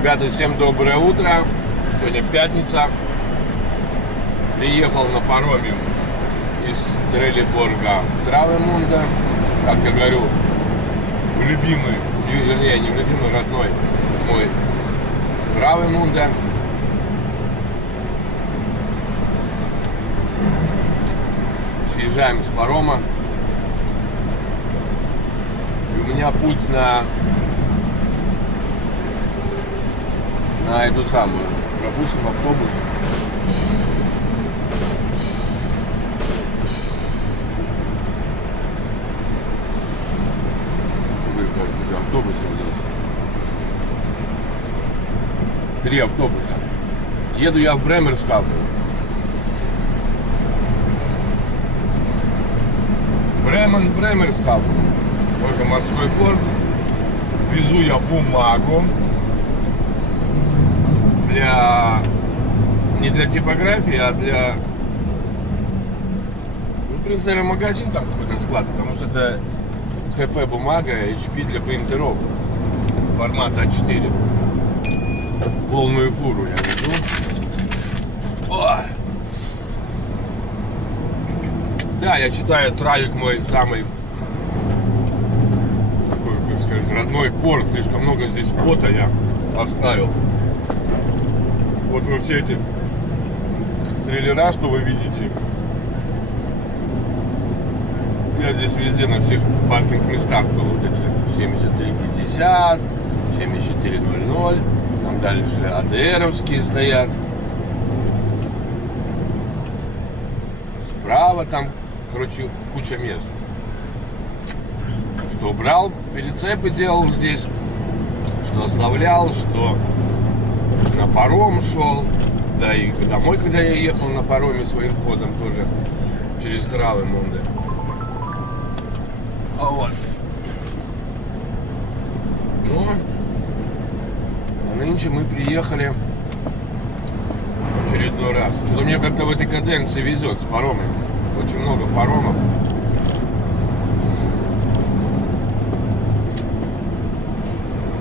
Ребята, всем доброе утро. Сегодня пятница. Приехал на пароме из Трелеборга в Травемунде. Как я говорю, в любимый, вернее, не в любимый, родной мой Травемунде. Съезжаем с парома. И у меня путь на эту самую, пропустим автобус. Какие автобусы здесь? 3 автобуса. Еду я в Бремерсхафен. Бремерсхафен. Тоже морской порт. Везу я бумагу. Не для типографии, а для... Ну, в принципе, наверное, магазин там какой-то склад, потому что это ХП бумага, HP для принтеров. Формат А4. Полную фуру я везу. Ой. Да, я читаю Травик мой самый, как сказать, родной порт. Слишком много здесь пота я оставил. Вот вы все эти трейлера, что вы видите, я здесь везде на всех паркинг-местах был. Вот эти 7350, 7400, там дальше АДРовские стоят. Справа там, короче, куча мест. Что брал, перецепы делал здесь, что оставлял, что на паром шел, да и домой, когда я ехал на пароме своим ходом, тоже через Травемунде. А вот. Ну, а нынче мы приехали в очередной раз. Что-то мне как-то в этой каденции везет с паромами. Очень много паромов.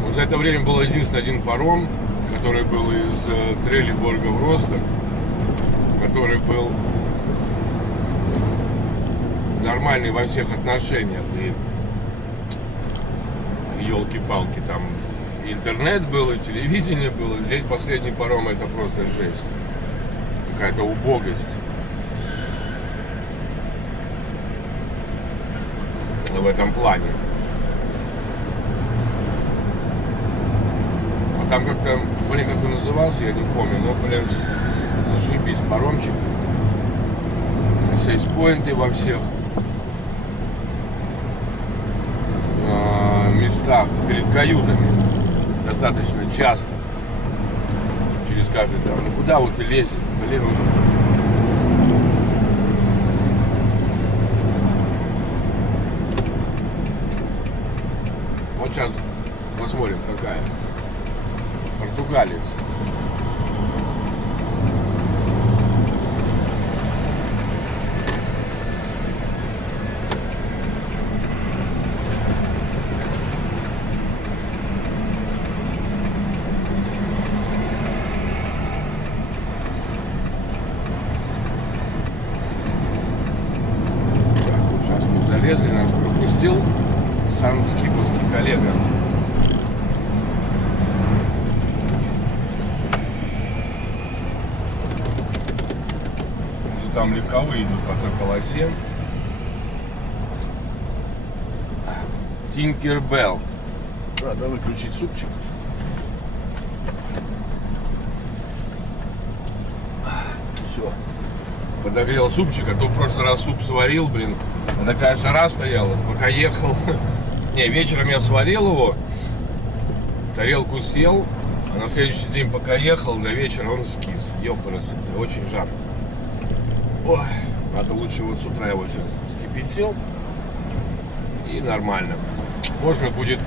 Вот за это время был единственный один паром, который был из Трелеборга в Росток, который был нормальный во всех отношениях. И елки-палки, там и интернет был, и телевидение было. Здесь последний паром — это просто жесть. Какая-то убогость. В этом плане. Там как-то, как он назывался, я не помню, но, зашибись, паромчик. Сейспоинты во всех местах перед каютами достаточно часто. Через каждый там. Ну куда вот ты лезешь? Блин, вот. Вот сейчас посмотрим, какая. Португалец. Так, вот сейчас мы залезли, нас пропустил санскиповский коллега. Там легковые идут по той полосе. Тинкербелл. Надо выключить супчик. Все. Подогрел супчик, а то в прошлый раз суп сварил, блин. Такая жара стояла, пока ехал. Не, вечером я сварил его, тарелку съел, а на следующий день, пока ехал, до вечера он скис. Ёпарасы, очень жарко. Ой, надо лучше вот с утра его сейчас вскипятил. И нормально. Можно будет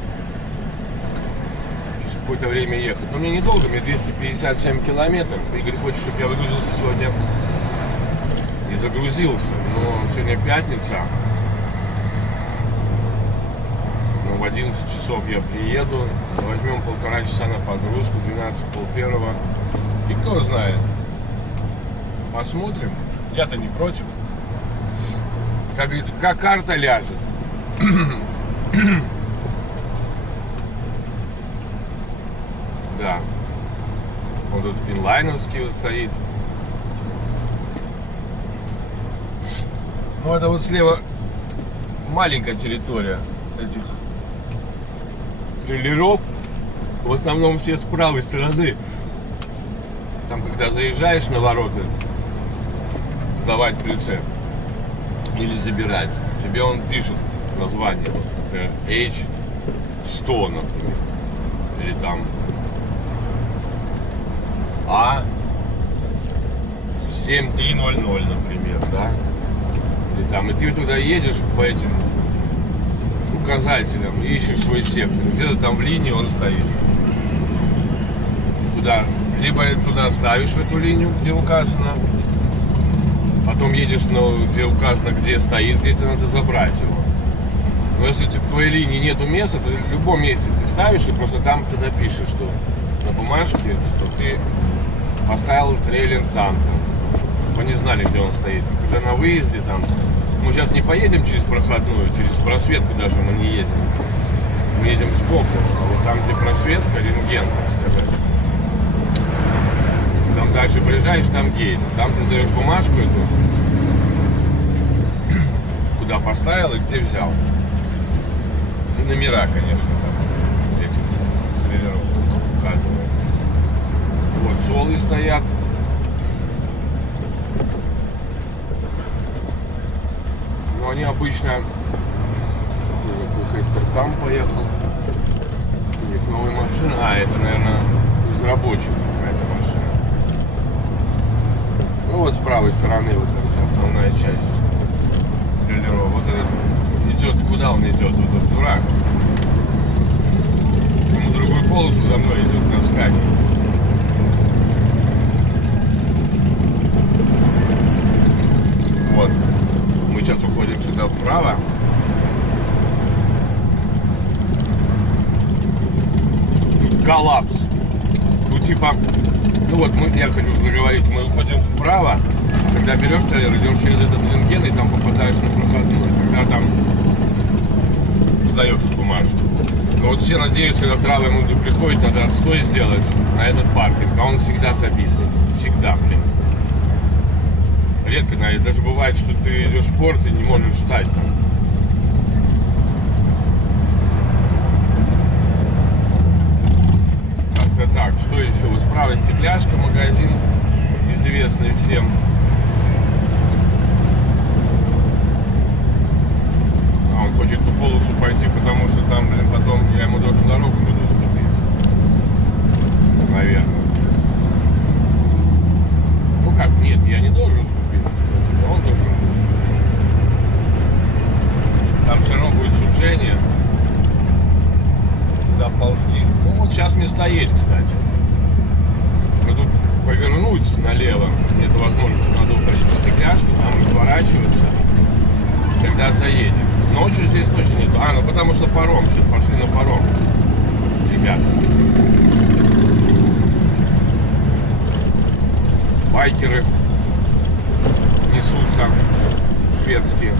через какое-то время ехать. Но мне недолго, мне 257 километров. Игорь хочет, чтобы я выгрузился сегодня. И загрузился. Но сегодня пятница. Ну в 11 часов я приеду, возьмем 1,5 часа на погрузку, 12, полпервого. И кто знает. Посмотрим. Я-то не против. Как говорится, как карта ляжет. Да. Вот тут финлайновский вот стоит. Ну это вот слева маленькая территория этих трейлеров. В основном все с правой стороны. Там когда заезжаешь на ворота, сдавать прицеп или забирать, тебе он пишет название, вот, например, H100, например, или там А7300, например, да, или там, и ты туда едешь по этим указателям, ищешь свой сектор, где-то там в линии он стоит, туда, либо туда ставишь в эту линию, где указано, потом едешь, где указано, где стоит, где тебе надо забрать его. Но если в твоей линии нету места, то в любом месте ты ставишь и просто там ты напишешь, что на бумажке, что ты поставил трейлер там-то, чтобы они знали, где он стоит. Когда на выезде там, мы сейчас не поедем через проходную, через просветку даже мы не едем. Мы едем сбоку, а вот там, где просветка, рентген, так сказать. Там дальше приезжаешь, там гейт. Там ты сдаешь бумажку эту, куда поставил и где взял. И номера, конечно, там этих трейлеров указывают. Вот, солы стоят. Но они обычно... Какой Хейстеркам поехал. У них новая машина. А, это, наверное, из рабочих какая-то машина. Ну вот с правой стороны вот эта основная часть трейлеров. Вот этот идет, куда он идет, вот этот дурак. Ему другую полосу за мной идет на скаке. Вот. Мы сейчас уходим сюда вправо. Тут коллапс. Ну типа, ну вот я хочу заговорить, мы уходим вправо, когда берешь трейлер, идешь через этот рентген и там попадаешь на проходную, когда там сдаешь эту бумажку. Но вот все надеются, когда травы ему приходит, надо отстой сделать на этот паркинг, а он всегда забит. Всегда, блин. Редко, наверное, даже бывает, что ты идешь в порт и не можешь встать там. Как-то так. Что еще? Вот справа стекляшка, магазин известный всем. А он хочет ту полосу пойти, потому что там, блин, потом я ему должен дорогу буду уступить. Наверное. Ну как, нет, я не должен уступить. Он должен уступить. Там все равно будет сужение. Туда ползти. Ну вот сейчас места есть, кстати. Но тут повернуть налево, нет возможности, надо уходить по стекляшке, там изворачиваться, когда заедешь. Ночью здесь точно нету. А, ну потому что паром, сейчас пошли на паром. Ребята. Байкеры несутся шведские.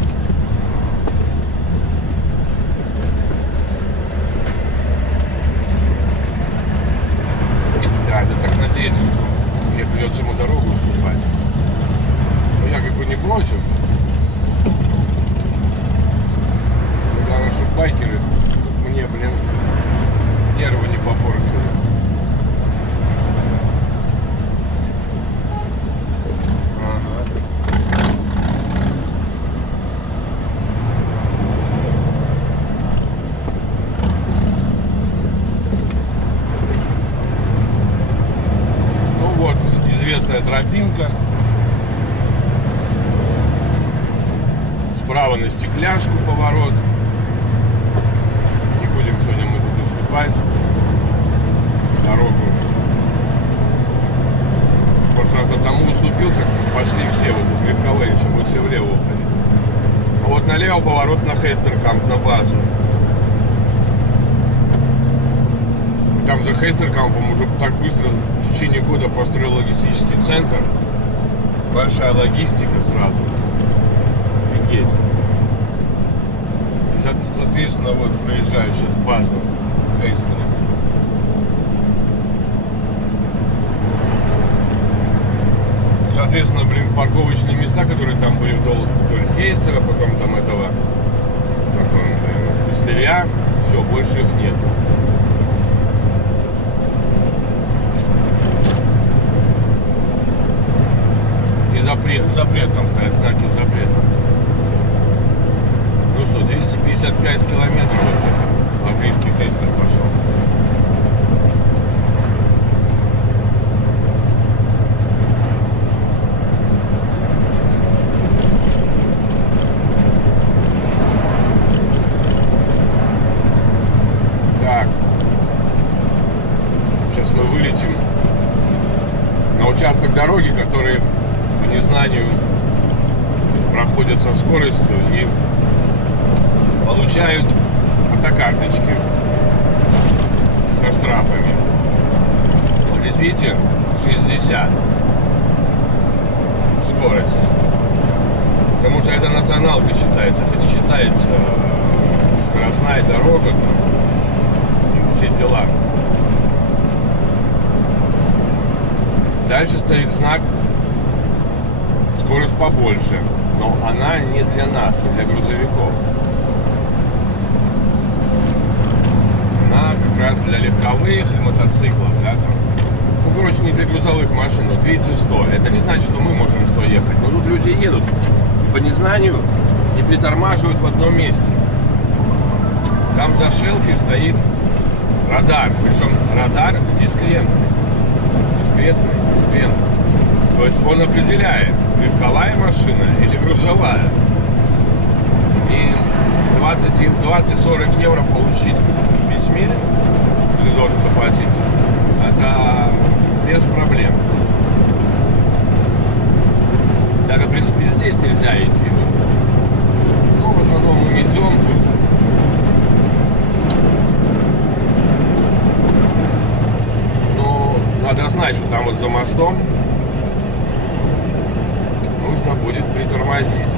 Да, это так надеюсь, что мне придется ему дорогу уступать. Но я как бы не против. Главное, чтобы байкеры мне, блин, нервы не попортили. Тропинка. Справа на стекляшку поворот. Не будем сегодня мы тут уступать дорогу. В прошлый раз одному уступил, как пошли все вот из Легковенча, мы все влево уходить. А вот налево поворот на Хейстеркамп, на базу. Там за Хейстеркампом уже так быстро в течение года построил логистический центр. Большая логистика сразу. Офигеть. И, соответственно, вот проезжаю сейчас в базу Хейстера. Соответственно, блин, парковочные места, которые там были вдоль Хейстера, потом там этого, потом, пустыря, все, больше их нет. И запрет там стоят, знаки запрета. Ну что, 255 километров латвийский Хейстер пошел. Участок дороги, который по незнанию проходят со скоростью и получают фотокарточки со штрафами. Вот здесь видите, 60 скорость. Потому что это националка считается, это не считается скоростная дорога там, и все дела. Дальше стоит знак «Скорость побольше», но она не для нас, не для грузовиков. Она как раз для легковых и мотоциклов, да, там. Ну, короче, не для грузовых машин. Вот видите, 100. Это не значит, что мы можем 100 ехать. Но тут люди едут по незнанию и притормаживают в одном месте. Там за шелкой стоит радар, причем радар дискретный. То есть он определяет, легковая машина или грузовая. И 20-40 евро получить в письме, что ты должен заплатить, это без проблем. Так, в принципе, здесь нельзя идти. Ну, в основном мы идем тут. Надо знать, что там вот за мостом нужно будет притормозить.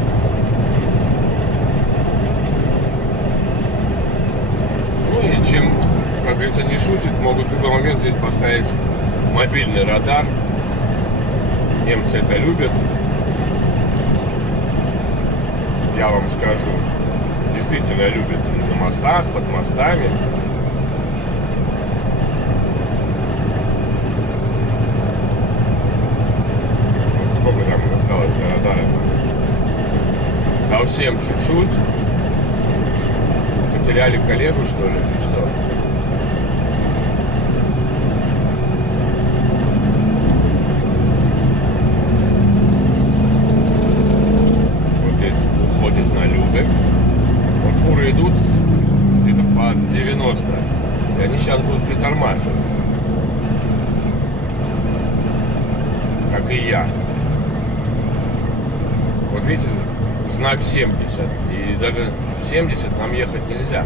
Ну и чем, как говорится, не шутит, могут в любой момент здесь поставить мобильный радар. Немцы это любят. Я вам скажу, действительно любят на мостах, под мостами. Совсем чуть-чуть. Потеряли коллегу, что ли, или что? Вот здесь уходит на Любек. Вот фуры идут где-то по 90. И они сейчас будут притормаживать. Как и я. Вот видите, знак 70, и даже 70 нам ехать нельзя.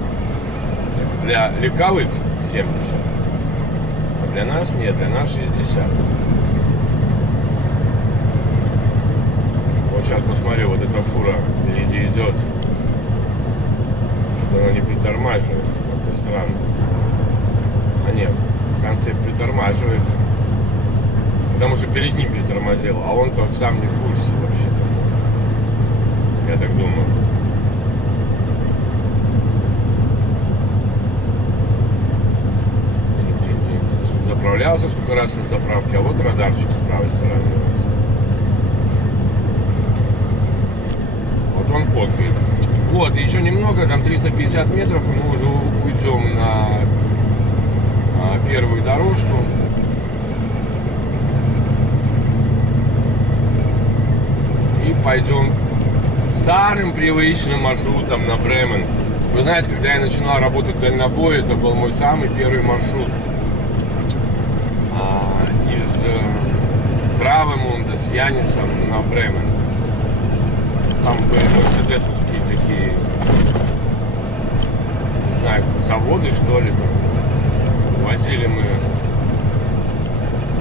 Для легковых 70, а для нас нет, для нас 60. Вот сейчас посмотрю, вот эта фура впереди идет, что она не притормаживает, как-то странно. А нет, в конце притормаживает, потому что перед ним притормозил, а он-то сам не в курсе вообще-то. Я так думаю. Заправлялся сколько раз на заправке, а вот радарчик с правой стороны. Вот он фоткает. Вот, еще немного, там 350 метров, и мы уже уйдем на первую дорожку. И пойдем старым привычным маршрутом на Бремен. Вы знаете, когда я начинал работать в дальнобое, это был мой самый первый маршрут из Травемунда с Янисом на Бремен. Там были мерседесовские такие, не знаю, заводы, что ли, там, возили мы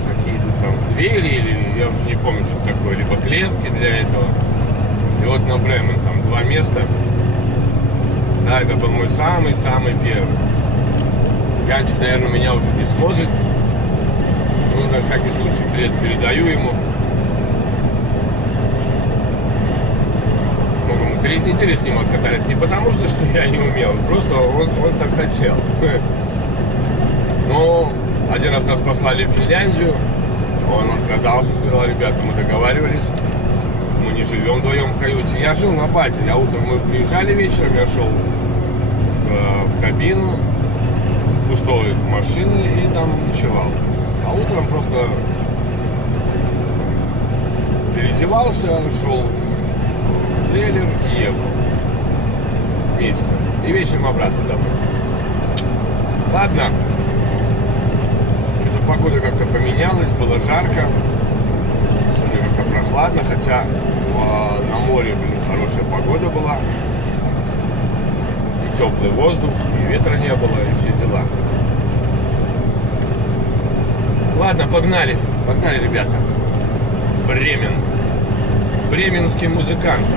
какие-то там двери, или я уже не помню, что такое, либо клетки для этого. И вот на Бремен там 2 места. Да, это был мой самый-самый первый. Янчик, наверное, меня уже не смотрит. Ну, на всякий случай привет передаю ему. Мы 3 недели с ним откатались не потому, что я не умел, просто он так хотел. Но один раз нас послали в Финляндию, он отказался, сказал: ребята, мы договаривались, мы не живем вдвоем в каюте. Я жил на базе, мы приезжали вечером, я шел в кабину с пустой машины и там ночевал. А утром просто переодевался, шел в трейлер и ехал вместе. И вечером обратно домой. Ладно. Что-то погода как-то поменялась, было жарко. Сегодня как-то прохладно, хотя на море, хорошая погода была. И теплый воздух, и ветра не было, и все дела. Ладно, погнали. Погнали, ребята. Бремен. Бременский музыкант.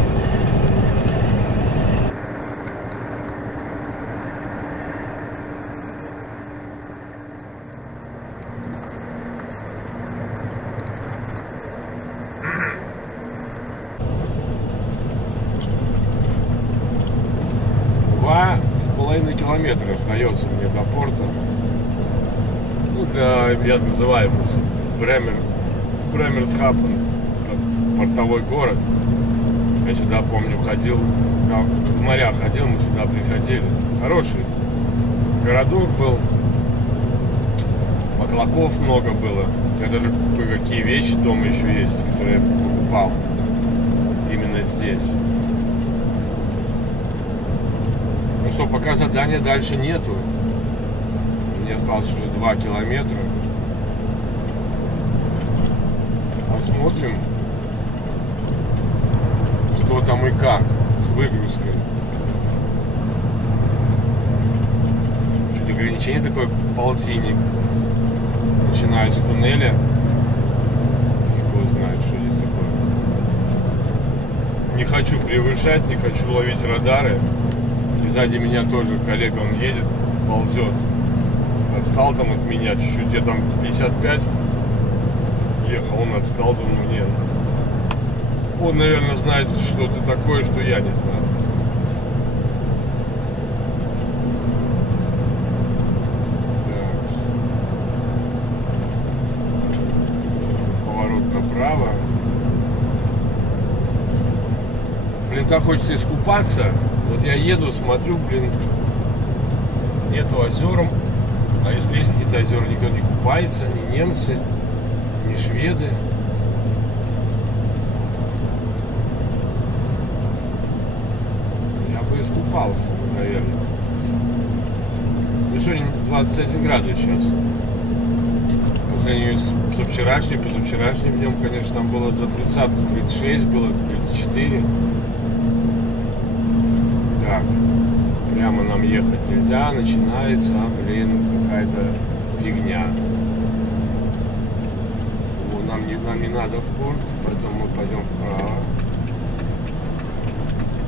Два с половиной километра остается мне до порта. Ну, да, я называю Бремерсхафен, портовой город. Я сюда, помню, ходил, в моря ходил, мы сюда приходили. Хороший городок был, поклаков много было. У меня даже кое-какие вещи дома еще есть, которые я покупал именно здесь. Ну что, пока задания дальше нету. Мне осталось уже 2 километра. Посмотрим, что там и как с выгрузкой. Чуть ограничение такое, полтинник. Начиная с туннеля. Кто знает, что здесь такое. Не хочу превышать, не хочу ловить радары. И сзади меня тоже коллега, он едет, ползет. Отстал там от меня чуть-чуть, я там 55 ехал, он отстал, думаю, нет. Он, наверное, знает что-то такое, что я не знаю. Так. Поворот направо. Блин, так хочется искупаться. Вот я еду, смотрю, блин, нету озер. А если есть какие-то озера, никто не купается, ни немцы, ни шведы. Я бы искупался, наверное. Ну, сегодня 21 градус сейчас. По сравнению с позавчерашним днем, конечно, там было за 30, 36 было, 34. Так, прямо нам ехать нельзя, начинается, какая-то фигня. Нам не надо в порт, поэтому мы пойдем вправо.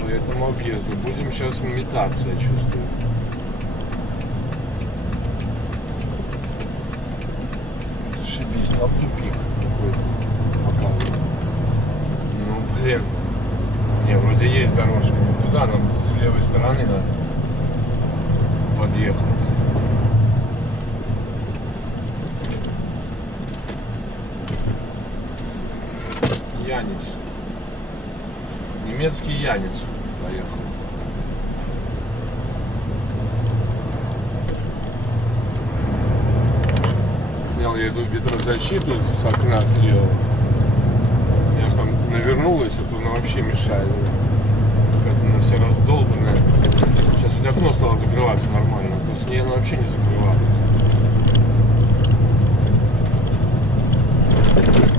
По этому объезду будем сейчас метаться, я чувствую. Зашибись, там тупик какой-то показывает. Ну блин. Не, вроде есть дорожка. Туда нам с левой стороны надо подъехать. Янец. Немецкий Янец поехал. Снял я эту ветрозащиту с окна слева. Я же там навернулась, а то она вообще мешает. Какая-то она вся раздолбанная. Сейчас у меня окно стало закрываться нормально, а то с ней она вообще не закрывалась.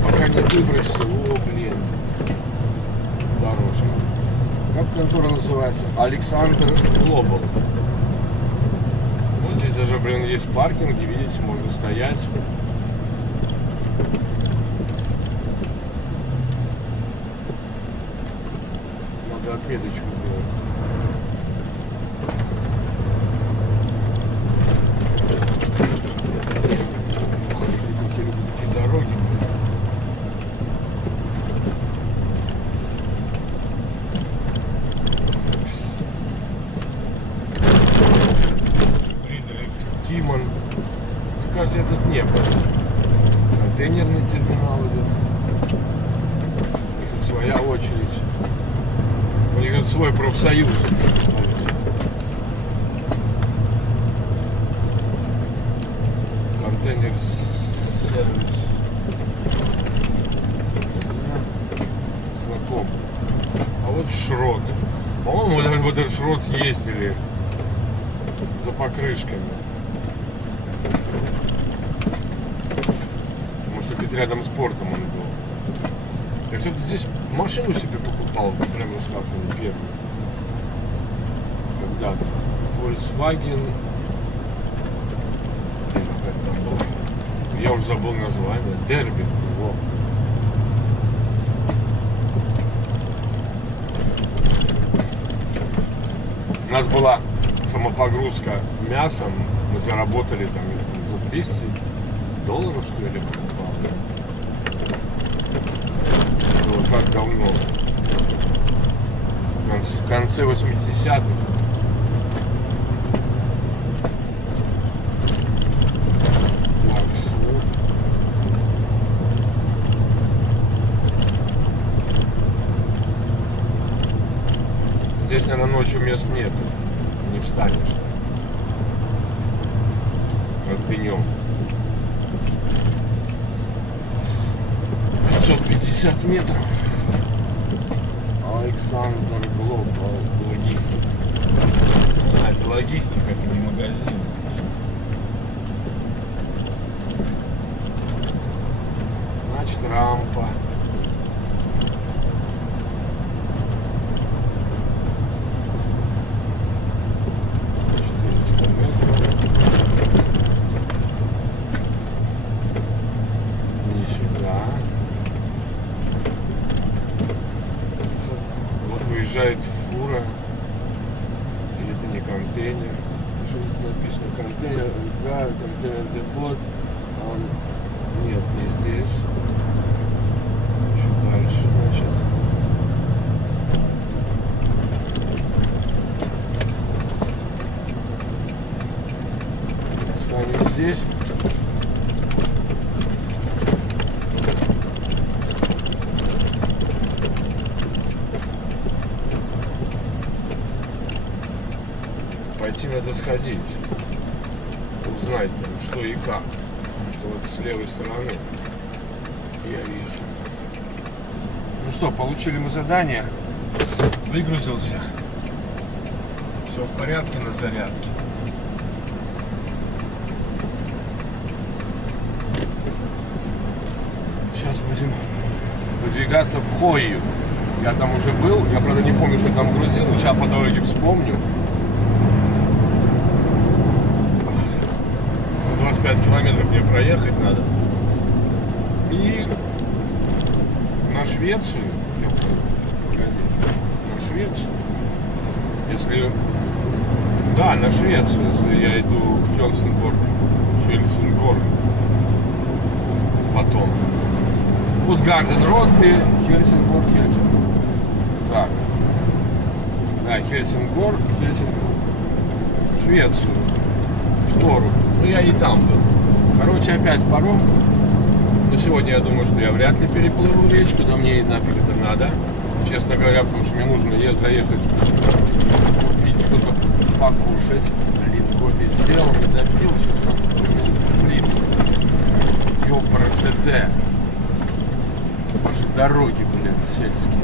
Пока не выбросил, блин, дорожка. Как контора называется? Александр Глобал. Вот здесь даже, блин, есть паркинги, видите, можно стоять. Надо отметочку сделать. Какие дороги, блин. Тимон. Мне кажется, я тут не был. Контейнерный терминал этот. У них тут своя очередь. У них тут свой профсоюз. Контейнер сервис. Знаком. А вот шрот. По-моему, даже в этот шрот ездили за покрышками. Рядом с портом он был. Я, кстати, здесь машину себе покупал, прямо с кафедры первую. Когда-то. Volkswagen. Там был. Я уже забыл название. Дерби. Во. У нас была самопогрузка мясом. Мы заработали там за $200, что ли, покупал. Было как давно. В конце 80-х. Здесь, наверное, ночью мест нет. Не встанешь. Как днем. 550 метров. Александр Глобал. Логистика. А, это логистика, это не магазин. Значит, рампа. Выезжает фура, или это не контейнер, что тут написано, контейнер МК, контейнер депот, а он, нет, не здесь, еще дальше, значит, станем здесь. Пойти надо сходить, узнать там, что и как. Что вот с левой стороны я вижу. Ну что, получили мы задание, выгрузился, все в порядке на зарядке. Сейчас будем выдвигаться в Хою. Я там уже был, я правда не помню, что там грузил, но сейчас по дороге вспомню. 25 километров мне проехать надо. И на Швецию, на Швецию, если, да, на Швецию, если я иду в Хельсингборг, потом Утгарден, Ротби, Хельсингборг. Так, да, Хельсингборг, Швецию, вторую. Ну, я и там был. Короче, опять паром. Но сегодня я думаю, что я вряд ли переплыву речку, да мне и нафиг это надо. Честно говоря, потому что мне нужно заехать, купить что-то покушать. Блин, кофе сделал, не допил, сейчас надо плиться. Ёпрст. Ваши дороги, блин, сельские.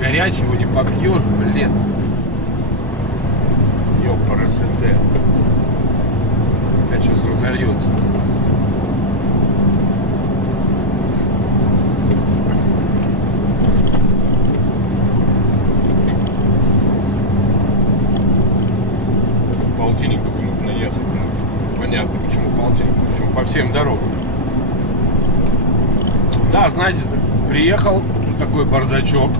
Горячего не попьешь, блин. Ёпрст. Опять сейчас разольется. полтинник только нужно ехать. Понятно, почему полтинник, почему по всем дорогам. Да, знаете, приехал, тут такой бардачок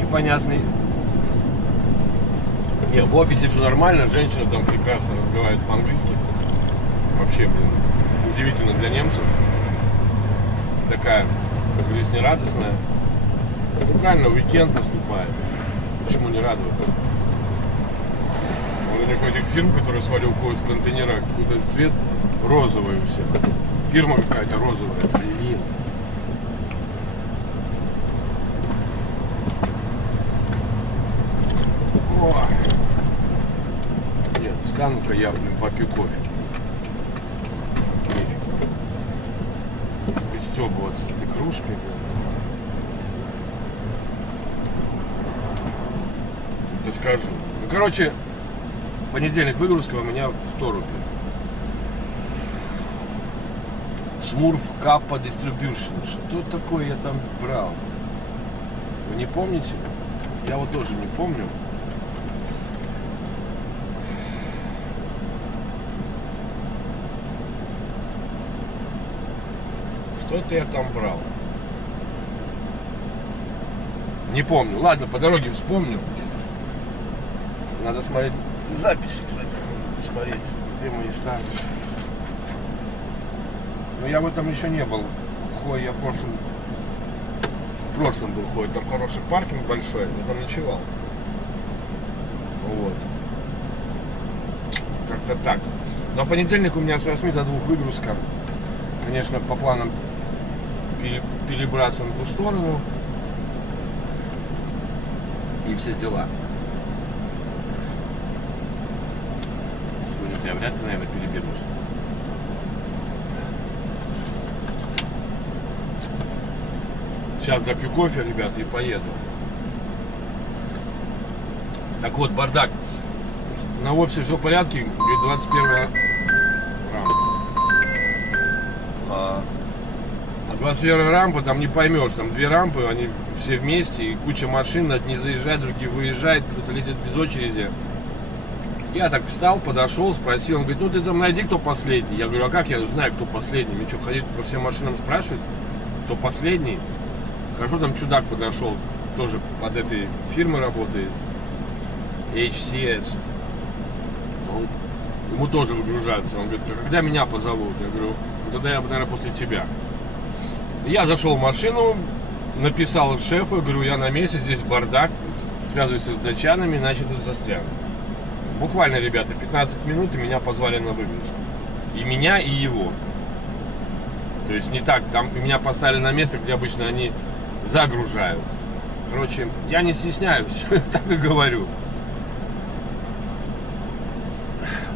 непонятный. Не, в офисе все нормально, женщина там прекрасно разговаривает по-английски. Вообще, блин, удивительно для немцев. Такая жизнерадостная. Ну правильно, уикенд наступает. Почему не радоваться? Вот у них этих фирм, которые смотрел, ходят в контейнерах, какой-то цвет розовый у всех. Фирма какая-то розовая. Блин. О. Нет, встану-ка я, блин, попью кофе. Стёбываться с этой кружкой, блин. Это скажу. Ну, короче, понедельник выгрузка у меня в Торопе. Смурф Капа Distribution. Что такое я там брал? Вы не помните? Я вот тоже не помню. Что-то я там брал. Не помню. Ладно, по дороге вспомню. Надо смотреть записи, кстати. Смотреть, где мои старые. Но я в этом еще не был. Хой, я в прошлом был Хой. Там хороший паркинг большой, но там ночевал. Вот. Как-то так. Но понедельник у меня с 8 до 2 выгрузка. Конечно, по планам перебраться на ту сторону и все дела. Сегодня я вряд ли, наверное, переберусь. Сейчас допью кофе, ребята, и поеду. Так вот, бардак. На офисе все в порядке, говорит, 21 рампа. 21 рампа, там не поймешь, там 2 рампы, они все вместе, и куча машин, одни заезжают, другие выезжают, кто-то летит без очереди. Я так встал, подошел, спросил, он говорит, ну ты там найди, кто последний. Я говорю, а как я знаю, кто последний? Мне что, ходить по всем машинам спрашивать, кто последний? Хорошо, там чудак подошел, тоже от этой фирмы работает, HCS. Ему тоже выгружаться. Он говорит, а когда меня позовут? Я говорю, ну тогда я, наверное, после тебя. Я зашел в машину, написал шефу, говорю, я на месте, здесь бардак, связывайся с датчанами, иначе тут застряну. Буквально, ребята, 15 минут, и меня позвали на выгрузку. И меня, и его. То есть не так, там меня поставили на место, где обычно они загружают. Короче, я не стесняюсь, так и говорю.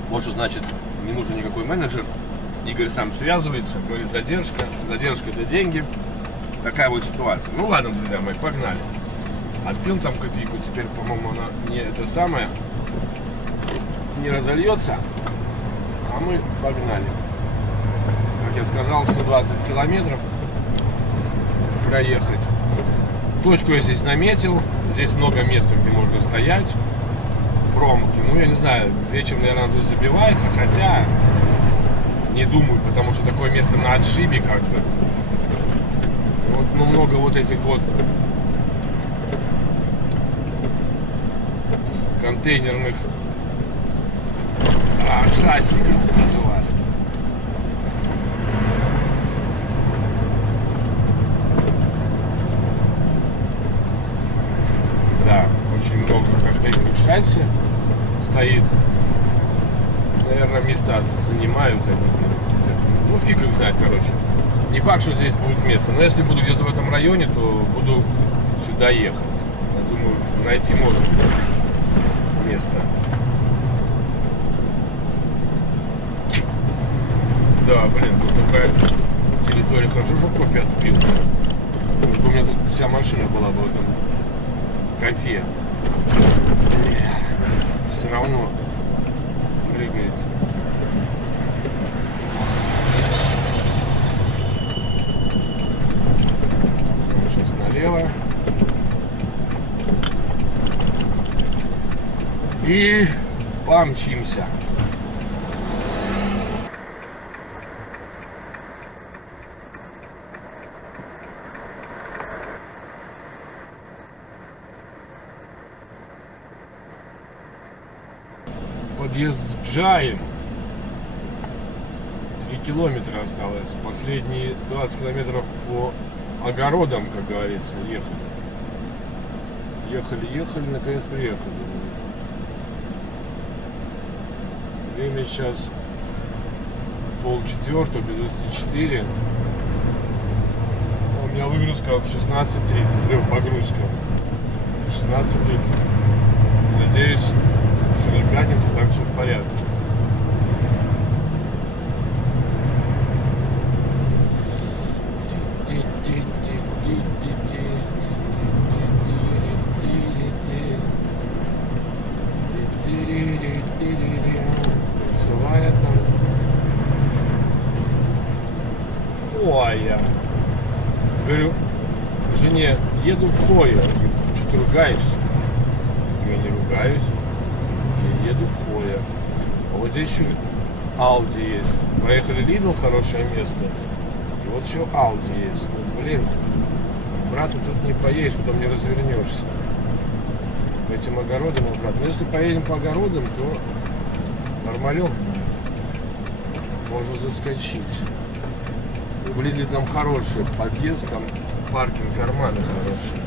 Вот что значит, не нужен никакой менеджер. Игорь сам связывается, говорит, задержка это деньги. Такая вот ситуация. Ну ладно, друзья мои, погнали. Отпил там кофейку, теперь, по-моему, она не это самое, не разольется. А мы погнали. Как я сказал, 120 километров проехать. Точку я здесь наметил. Здесь много места, где можно стоять. Промки. Ну, я не знаю, вечером, наверное, тут забивается, хотя не думаю, потому что такое место на отшибе как бы. Вот, ну, много вот этих вот контейнерных шасси называют. Да, очень много контейнерных шасси стоит. Наверное, места занимают они. Ну, фиг их знает, короче. Не факт, что здесь будет место. Но если буду где-то в этом районе, то буду сюда ехать. Я думаю, найти можно место. Да, блин, тут такая территория. Хорошо, что кофе отпил. Потому что у меня тут вся машина была бы в этом кафе. Все равно прыгает. Сейчас налево. И помчимся. подъезд к Джаям. 3 километра осталось. Последние 20 километров по огородам, как говорится, ехали. Ехали, наконец приехали. Время сейчас 3:30, без 24. У меня выгрузка в 16:30, погрузка в 16:30. Надеюсь, сегодня пятница, так все в порядке. Танцевая там. Ой, я говорю жене, еду в Хою. Что ты ругаешься? Я не ругаюсь. Я еду в Хою. А вот здесь еще Алди есть. Проехали Лидл, хорошее место. И вот еще Алди есть. Ну, блин, брат, тут не поедешь, потом не развернешься. По этим огородам, брат. Но если поедем по огородам, то нормалем. Можно заскочить. В Лидле там хороший подъезд, там паркинг, карманы хорошие.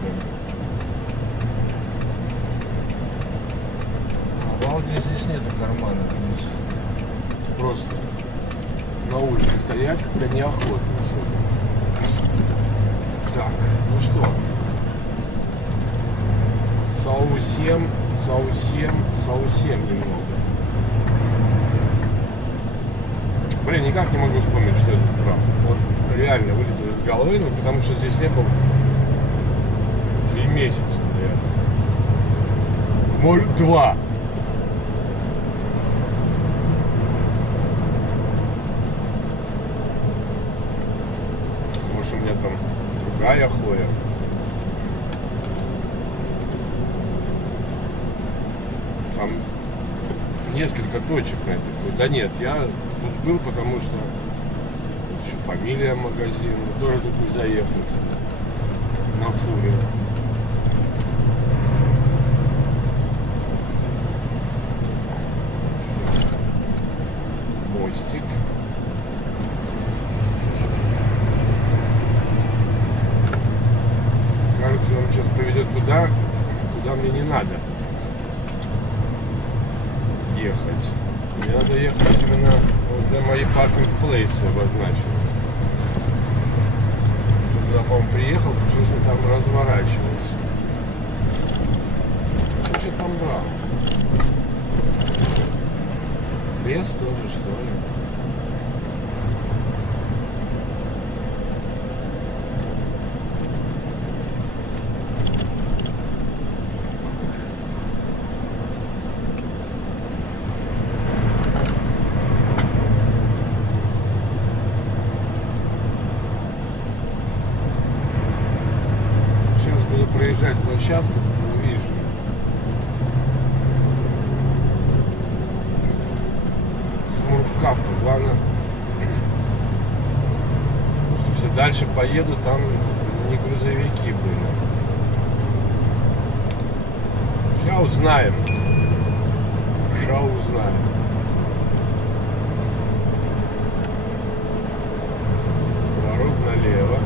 А в Алди здесь нету кармана. Здесь просто на улице стоять как-то неохота особо. Так, ну что? Совсем немного. Блин, никак не могу вспомнить, что это правда. Вот реально вылетел из головы, ну, потому что здесь не был 3 месяца, наверное. Может, 2. Может, у меня там другая Хоя. Там несколько точек на этой. Да нет, я тут был, потому что тут еще фамилия магазина. Тоже тут нельзя ехать на фуре. Мостик. Кажется, он сейчас поведет туда, куда мне не надо ехать. Мне надо ехать именно вот до моей паркинг-плейсы обозначены. Туда, по-моему, приехал, пришлось мне там разворачиваться. Что же там брал? Лес тоже, что ли? Проезжать площадку, увижу. Смурфкап, главное, что все дальше поеду, там не грузовики были. Сейчас узнаем. Поворот налево.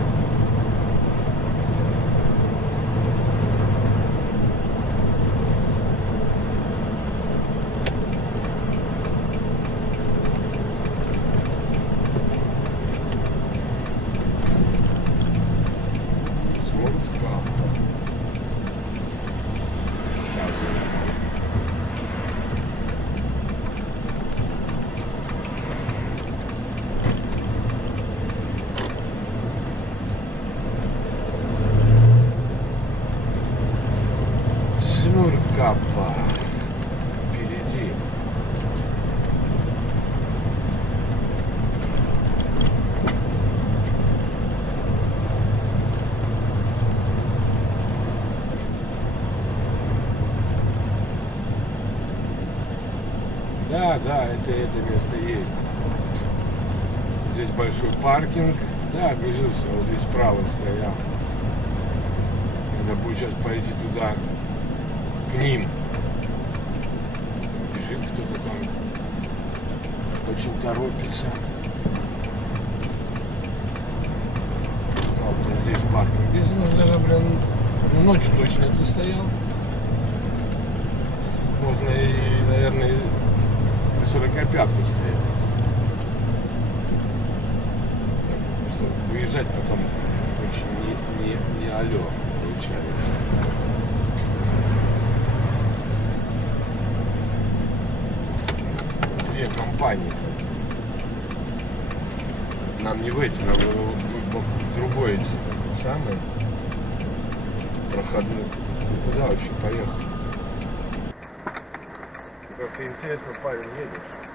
Смурфкапа. Впереди. Да, это место есть. Здесь большой паркинг. Да, грузился, вот здесь справа стоял. Надо будет сейчас пойти туда, к ним. Бежит кто-то там. очень торопится. Вот здесь паркинг. Здесь нужно, блин, ночью точно ты стоял. Можно и, наверное, и 45-ку стоять. Что, выезжать потом очень не алло получается. Две компании. Нам не выйти, нам в другой самый проходной. Куда вообще поехать? Как-то интересно, парень, едешь?